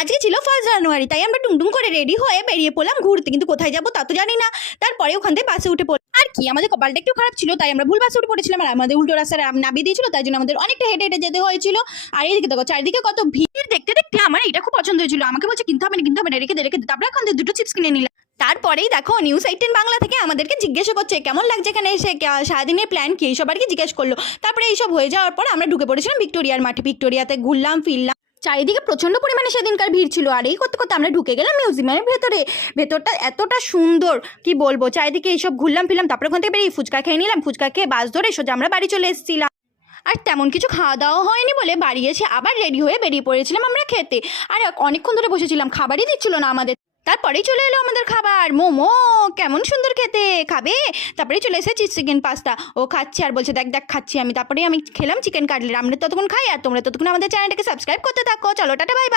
আজকে ছিল 1 জানুয়ারি, তাই আমরা টুংটুং করে রেডি হয়ে বেরিয়ে পড়লাম ঘুরতে, কিন্তু কোথায় যাবো তা তো জানি না। তারপরে ওখান থেকে বাসে উঠে পড়লাম। আর কি, আমাদের কপালটা একটু খারাপ ছিল, তাই আমরা ভুল বাসে উঠে পড়েছিলাম, আর আমাদের উল্টো রাস্তায় নামিয়ে দিয়েছিল, তাই জন্য আমাদের অনেকটা হেঁটে হেঁটে যেতে হয়েছিল। আর এইদিকে দেখো চারিদিকে কত ভিড়, দেখতে দেখতে আমার এটা খুব পছন্দ হয়েছিল। আমাকে বলছে কিনতে হবে না, কিনতে হবে না, রেখে দে রেখে দে। তারপরে এখন দুটো চিপস কিনে নিলাম। তারপরেই দেখো নিউজ 18 বাংলা থেকে আমাদেরকে জিজ্ঞাসা করছে কেমন লাগছে এখানে এসে, সারাদিনের প্ল্যান কি, এইসব আর কি জিজ্ঞেস করলো। তারপরে এইসব হয়ে যাওয়ার পর আমরা ঢুকে পড়েছিলাম ভিক্টোরিয়ার মাঠে। ভিক্টোরিয়াতে ঘুরলাম ফিরলাম, চারিদিকে প্রচণ্ড পরিমাণে সেদিনকার ভিড় ছিল। আর এই করতে করতে আমরা ঢুকে গেলাম মিউজিয়ামের ভেতরে। ভেতরটা এতটা সুন্দর কি বলবো, চারিদিকে এইসব ঘুরলাম ফিরলাম। তারপরে ওখান থেকে বেরিয়ে ফুচকা খেয়ে নিলাম, ফুচকা খেয়ে বাস ধরে সোজা আমরা বাড়ি চলে এসেছিলাম। আর তেমন কিছু খাওয়া দাওয়া হয়নি বলে বাড়ি এসে আবার রেডি হয়ে বেরিয়ে পড়েছিলাম আমরা খেতে। আর অনেকক্ষণ ধরে বসেছিলাম, খাবারই দিচ্ছিল না আমাদের। তারপরেই চলে এলো আমাদের খাবার, মোমো। কেমন সুন্দর খেতে, খাবে? তারপরে চলে এসেছি চিকেন পাস্তা, ও খাচ্ছে আর বলছে দেখ দেখ খাচ্ছি আমি। তারপরে আমি খেলাম চিকেন কাটলেট। আমরা ততক্ষণ খাই আর তোমরা ততক্ষণ আমাদের চ্যানেলটাকে সাবস্ক্রাইব করতে থাকো। চলো টাটা বাই বাই।